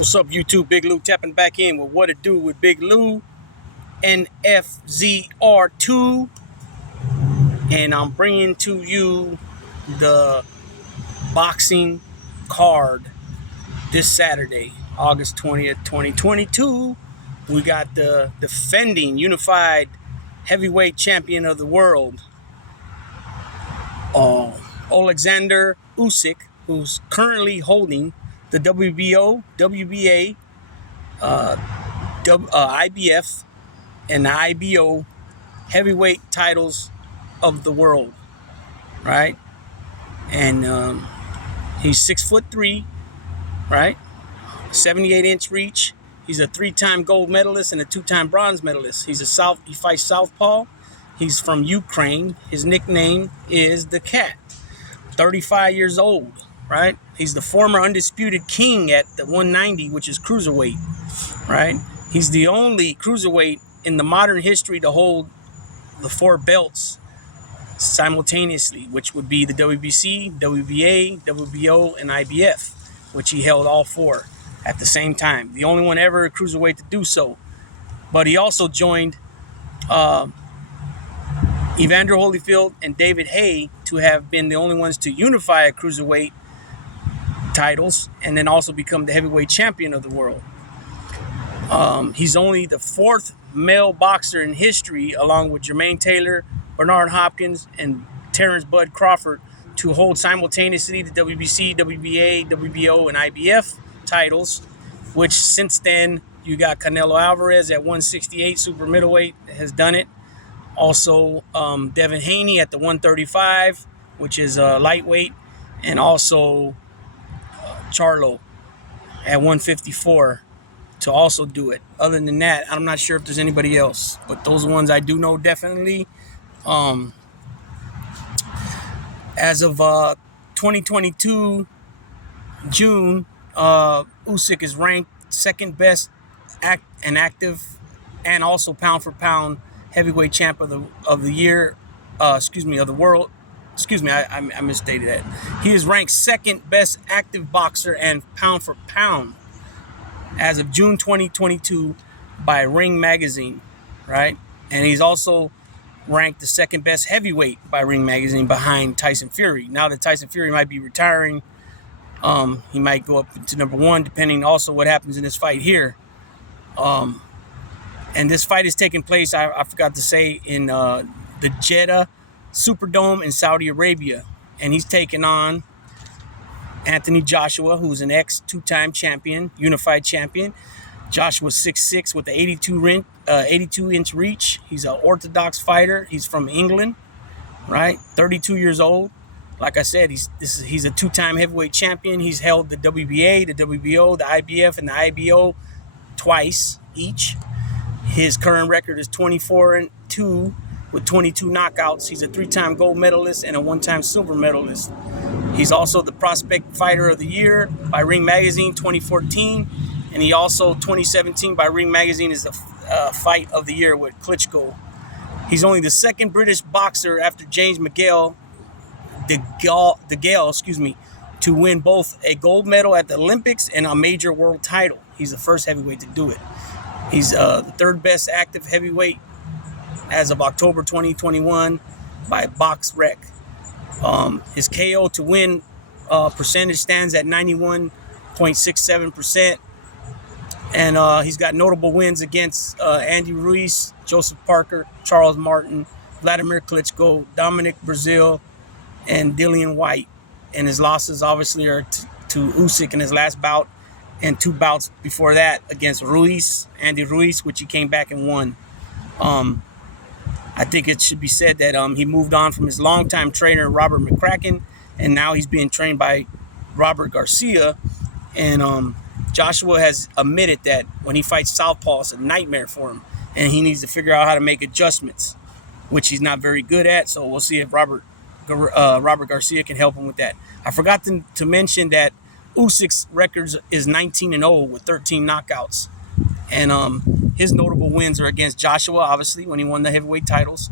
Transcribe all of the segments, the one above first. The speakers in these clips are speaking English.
What's up, YouTube? Big Lou tapping back in with What It Do with Big Lou and FZR2. And I'm bringing to you the boxing card this Saturday, August 20th, 2022. We got the defending unified heavyweight champion of the world, Alexander Usyk, who's currently holding the WBO, WBA, IBF, and the IBO heavyweight titles of the world, right? And he's 6'3", right? 78-inch reach. He's a 3-time gold medalist and a 2-time bronze medalist. He fights southpaw. He's from Ukraine. His nickname is the Cat. 35 years old, right? He's the former undisputed king at the 190, which is cruiserweight, right? He's the only cruiserweight in the modern history to hold the 4 belts simultaneously, which would be the WBC, WBA, WBO, and IBF, which he held all 4 at the same time. The only one ever cruiserweight to do so. But he also joined Evander Holyfield and David Haye to have been the only ones to unify a cruiserweight titles and then also become the heavyweight champion of the world. He's only the 4th male boxer in history, along with Jermaine Taylor, Bernard Hopkins, and Terrence Bud Crawford, to hold simultaneously the WBC, WBA, WBO, and IBF titles, which since then you got Canelo Alvarez at 168 super middleweight has done it. Also Devin Haney at the 135, which is lightweight, and also Charlo at 154 to also do it. Other than that, I'm not sure if there's anybody else, but those ones I do know definitely. As of 2022 June, Usyk is ranked 2nd best active and also pound for pound heavyweight champ of the year. Of the world. I misstated that. He is ranked 2nd best active boxer and pound for pound as of June 2022 by Ring Magazine, right? And he's also ranked the 2nd best heavyweight by Ring Magazine behind Tyson Fury. Now that Tyson Fury might be retiring, he might go up to number 1, depending also what happens in this fight here. And this fight is taking place, I forgot to say, in the Jeddah Superdome in Saudi Arabia. And he's taking on Anthony Joshua, who's an ex-2-time champion, unified champion. Joshua's 6'6" with the 82-inch reach. He's an orthodox fighter. He's from England, right? 32 years old. Like I said, he's a 2-time heavyweight champion. He's held the WBA, the WBO, the IBF, and the IBO twice each. His current record is 24-2 with 22 knockouts. He's a 3-time gold medalist and a 1-time silver medalist. He's also the Prospect Fighter of the Year by Ring Magazine 2014. And he also, 2017 by Ring Magazine, is the Fight of the Year with Klitschko. He's only the 2nd British boxer after James DeGale, to win both a gold medal at the Olympics and a major world title. He's the first heavyweight to do it. He's the 3rd best active heavyweight as of October 2021 by BoxRec. His KO to win percentage stands at 91.67%. And he's got notable wins against Andy Ruiz, Joseph Parker, Charles Martin, Vladimir Klitschko, Dominic Brazil, and Dillian White. And his losses obviously are to Usyk in his last bout and 2 bouts before that against Andy Ruiz, which he came back and won. I think it should be said that he moved on from his longtime trainer, Robert McCracken, and now he's being trained by Robert Garcia. And Joshua has admitted that when he fights southpaw, it's a nightmare for him, and he needs to figure out how to make adjustments, which he's not very good at. So we'll see if Robert Garcia can help him with that. I forgot to mention that Usyk's records is 19-0 with 13 knockouts, and his notable wins are against Joshua, obviously, when he won the heavyweight titles,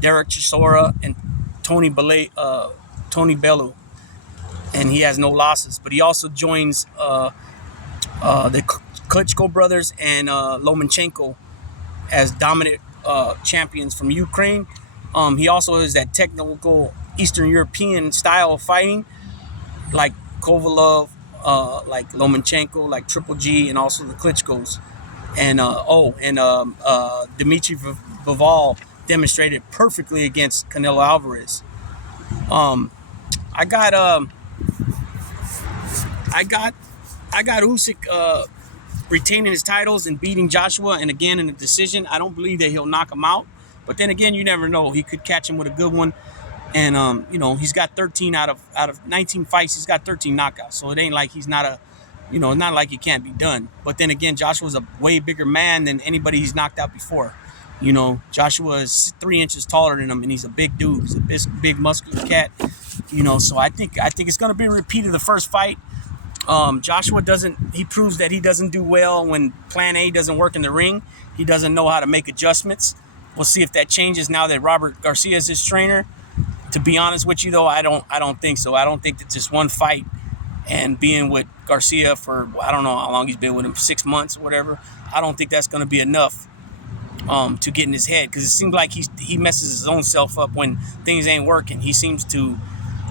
Derek Chisora, and Tony Bellew, and he has no losses. But he also joins the Klitschko brothers and Lomachenko as dominant champions from Ukraine. He also has that technical Eastern European style of fighting, like Kovalov, like Lomachenko, like Triple G, and also the Klitschko's. And Dmitry Bivol demonstrated perfectly against Canelo Alvarez. Um, I got I got I got Usyk retaining his titles and beating Joshua, and again in a decision. I don't believe that he'll knock him out, but then again, you never know. He could catch him with a good one. And he's got 13 out of 19 fights. He's got 13 knockouts. So it ain't like he's not not like he can't be done. But then again, Joshua's a way bigger man than anybody he's knocked out before. Joshua is 3 inches taller than him, and he's a big dude. He's a big muscular cat. So I think it's going to be a repeat of the first fight. Joshua he proves that he doesn't do well when plan A doesn't work in the ring. He doesn't know how to make adjustments. We'll see if that changes now that Robert Garcia is his trainer. To be honest with you, though, I don't think so. I don't think that just one fight and being with Garcia for, I don't know how long he's been with him, 6 months or whatever, I don't think that's going to be enough to get in his head, because it seems like he messes his own self up when things ain't working. He seems to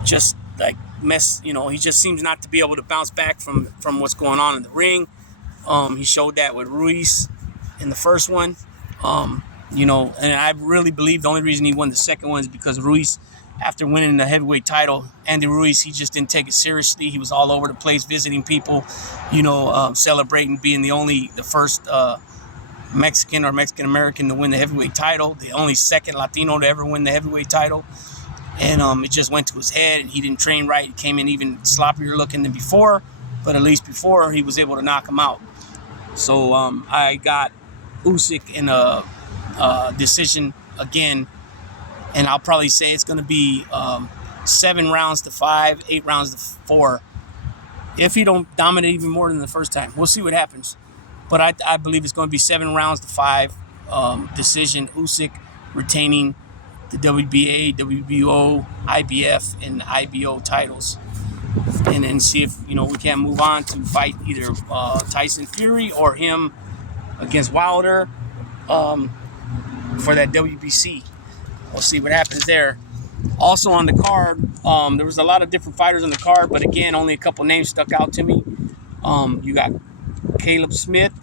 just like he just seems not to be able to bounce back from what's going on in the ring. He showed that with Ruiz in the first one. And I really believe the only reason he won the second one is because Ruiz, after winning the heavyweight title, Andy Ruiz, he just didn't take it seriously. He was all over the place visiting people, celebrating being the first Mexican or Mexican-American to win the heavyweight title, the only second Latino to ever win the heavyweight title. And it just went to his head, and he didn't train right. He came in even sloppier looking than before, but at least before he was able to knock him out. So I got Usyk in a decision again, and I'll probably say it's going to be 7 rounds to 5, 8 rounds to 4. If he don't dominate even more than the first time, we'll see what happens. But I believe it's going to be 7 rounds to 5 decision. Usyk retaining the WBA, WBO, IBF, and IBO titles, and then see if we can't move on to fight either Tyson Fury or him against Wilder for that WBC. We'll see what happens there. Also on the card, there was a lot of different fighters on the card, but again, only a couple names stuck out to me. You got Caleb Smith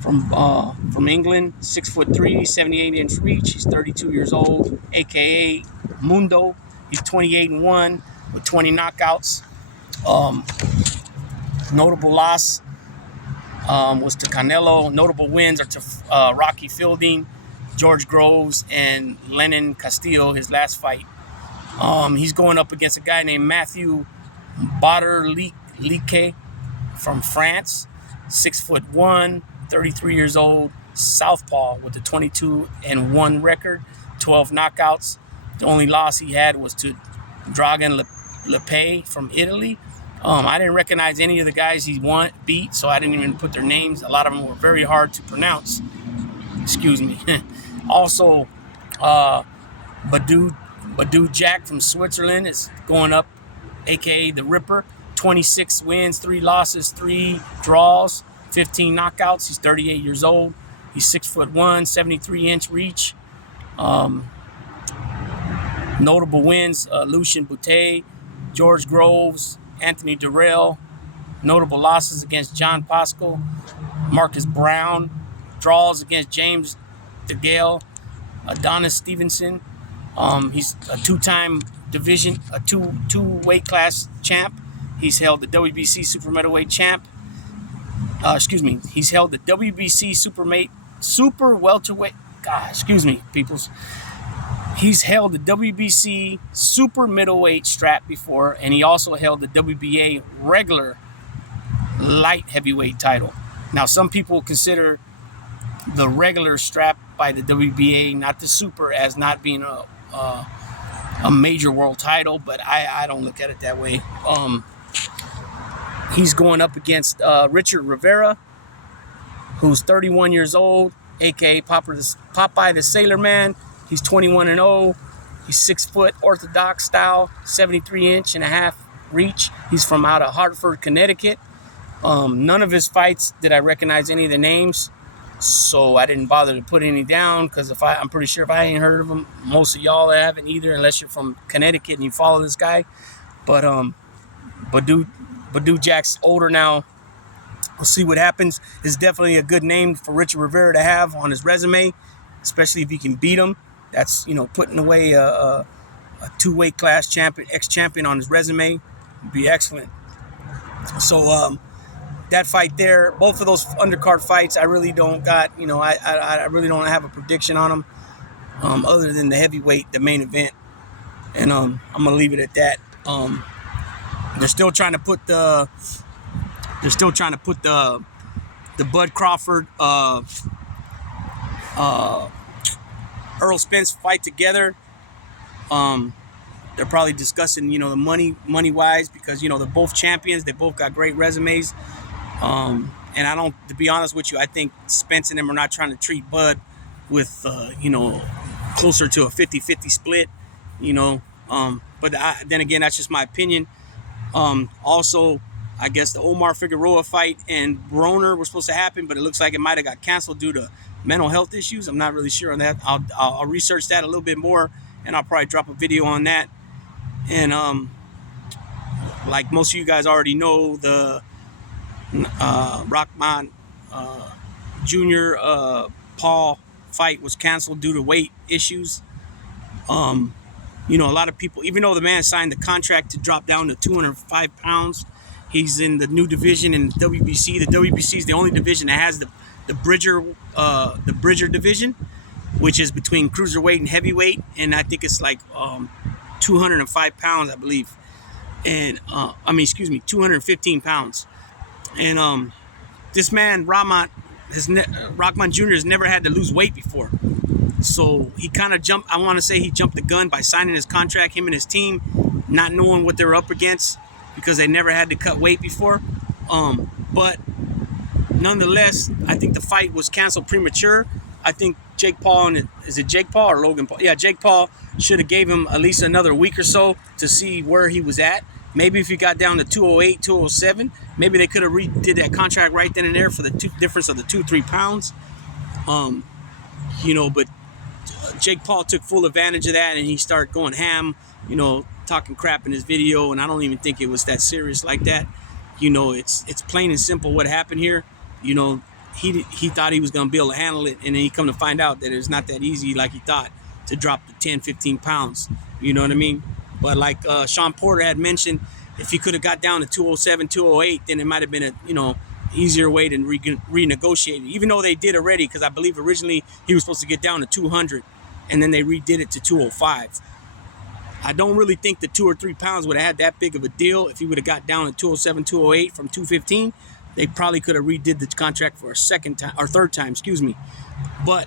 from England, 6'3", 78-inch reach. He's 32 years old, aka Mundo. He's 28-1 with 20 knockouts. Notable loss was to Canelo. Notable wins are to Rocky Fielding, George Groves, and Lennon Castillo, his last fight. He's going up against a guy named Matthew Baderlique from France, 6'1", 33 years old, southpaw with a 22-1 record, 12 knockouts. The only loss he had was to Dragan Lepay from Italy. I didn't recognize any of the guys he beat, so I didn't even put their names. A lot of them were very hard to pronounce. Excuse me. Also, Badou Jack from Switzerland is going up, aka the Ripper. 26 wins, 3 losses, 3 draws, 15 knockouts. He's 38 years old. He's 6'1", 73-inch reach. Notable wins: Lucien Boutte, George Groves, Anthony Durrell. Notable losses against John Pascal, Marcus Brown. Draws against James DeGale, Adonis Stevenson. He's a 2-time division, a two weight class champ. He's held the WBC super middleweight champ. He's held the WBC super welterweight. God, excuse me, peoples. He's held the WBC super middleweight strap before, and he also held the WBA regular light heavyweight title. Now, some people consider the regular strap by the WBA, not the super, as not being a major world title, but I don't look at it that way. He's going up against Richard Rivera, who's 31 years old, aka Popeye the Sailor Man. He's 21-0. He's 6 foot, orthodox style, 73-inch and a half reach. He's from out of Hartford, Connecticut. None of his fights did I recognize any of the names, so I didn't bother to put any down, because I'm pretty sure if I ain't heard of him, most of y'all haven't either, unless you're from Connecticut and you follow this guy. But Badu Jack's older now. We'll see what happens. It's definitely a good name for Richard Rivera to have on his resume, especially if he can beat him. That's, putting away a two-weight class champion, ex-champion on his resume would be excellent. So that fight there, both of those undercard fights, I really don't got, I really don't have a prediction on them, other than the heavyweight, the main event, and I'm gonna leave it at that. They're still trying to put the Bud Crawford Earl Spence fight together. They're probably discussing, the money wise, because they're both champions. They both got great resumes. And I don't, to be honest with you, I think Spence and them are not trying to treat Bud with, closer to a 50-50 split, but then again, that's just my opinion. Also, I guess the Omar Figueroa fight and Broner were supposed to happen, but it looks like it might have got canceled due to mental health issues. I'm not really sure on that. I'll research that a little bit more, and I'll probably drop a video on that. And like most of you guys already know, the Rahman Jr. Paul fight was canceled due to weight issues. A lot of people, even though the man signed the contract to drop down to 205 pounds, he's in the new division in the WBC. The WBC is the only division that has the Bridger division, which is between cruiserweight and heavyweight, and I think it's like 205 pounds, I believe, and 215 pounds. And this man Rahman Jr. has never had to lose weight before. So he kind of jumped, I want to say he jumped the gun by signing his contract, him and his team, not knowing what they were up against, because they never had to cut weight before. But nonetheless, I think the fight was canceled premature. I think Jake Paul, is it Jake Paul or Logan Paul? Yeah, Jake Paul should have gave him at least another week or so to see where he was at. Maybe if he got down to 208, 207, maybe they could have redid that contract right then and there for the difference of the 2-3 pounds. But Jake Paul took full advantage of that, and he started going ham, talking crap in his video, and I don't even think it was that serious like that. It's plain and simple what happened here. He thought he was going to be able to handle it, and then he come to find out that it's not that easy like he thought to drop the 10, 15 pounds. You know what I mean? But like Sean Porter had mentioned, if he could have got down to 207, 208, then it might have been a, easier way to renegotiate it, even though they did already, because I believe originally he was supposed to get down to 200, and then they redid it to 205. I don't really think the 2 or 3 pounds would have had that big of a deal. If he would have got down to 207, 208 from 215, they probably could have redid the contract for a third time, But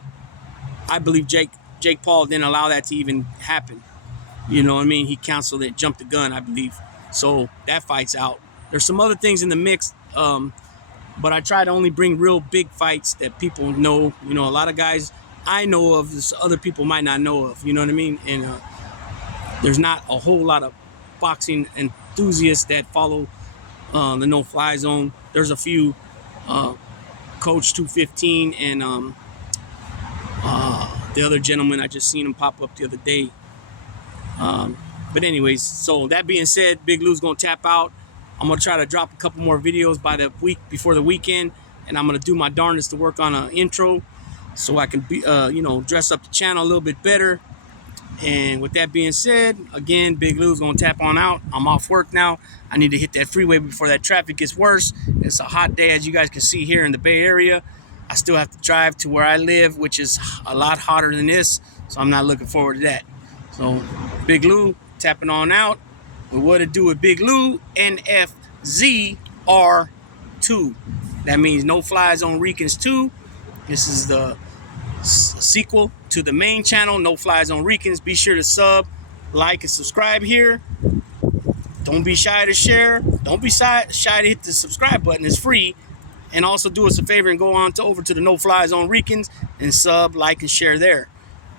I believe Jake Paul didn't allow that to even happen. You know what I mean? He canceled it, jumped the gun, I believe. So that fight's out. There's some other things in the mix, but I try to only bring real big fights that people know. A lot of guys I know of, this other people might not know of. You know what I mean? And there's not a whole lot of boxing enthusiasts that follow the no-fly zone. There's a few, Coach 215 and the other gentleman, I just seen him pop up the other day. But anyways, so that being said, Big Lou's going to tap out. I'm going to try to drop a couple more videos by the week before the weekend, and I'm going to do my darndest to work on an intro so I can be, dress up the channel a little bit better. And with that being said, again, Big Lou's going to tap on out. I'm off work now. I need to hit that freeway before that traffic gets worse. It's a hot day, as you guys can see here in the Bay Area. I still have to drive to where I live, which is a lot hotter than this, so I'm not looking forward to that. So, Big Lou tapping on out. With what to do with Big Lou, NFZR2. That means No Fly Zone Ricans 2. This is the sequel to the main channel, No Fly Zone Ricans. Be sure to sub, like, and subscribe here. Don't be shy to share. Don't be shy to hit the subscribe button. It's free. And also do us a favor and go on over to the No Fly Zone Ricans and sub, like, and share there.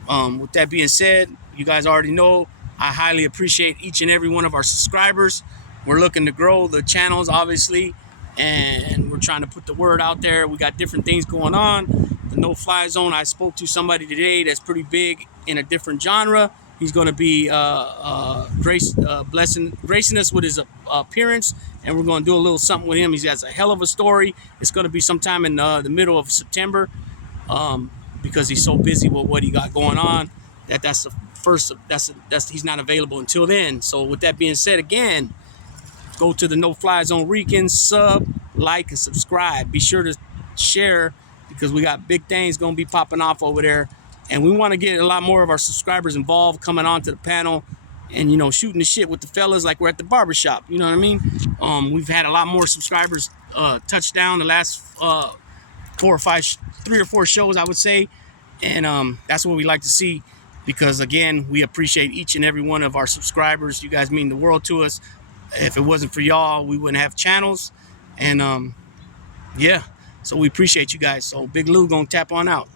With that being said, you guys already know I highly appreciate each and every one of our subscribers. We're looking to grow the channels, obviously, and we're trying to put the word out there. We got different things going on. The no-fly zone. I spoke to somebody today that's pretty big in a different genre. He's going to be gracing us with his appearance, and we're going to do a little something with him. He has a hell of a story. It's going to be sometime in the middle of September, because he's so busy with what he got going on that's the first. That's he's not available until then. So with that being said, again, go to the No Fly Zone Weekend, sub, like, and subscribe. Be sure to share, because we got big things going to be popping off over there. And we want to get a lot more of our subscribers involved, coming onto the panel and, shooting the shit with the fellas like we're at the barbershop. You know what I mean? We've had a lot more subscribers touch down the last 3 or 4 shows, I would say. And that's what we like to see, because, again, we appreciate each and every one of our subscribers. You guys mean the world to us. If it wasn't for y'all, we wouldn't have channels. And yeah, so we appreciate you guys. So Big Lou gonna tap on out.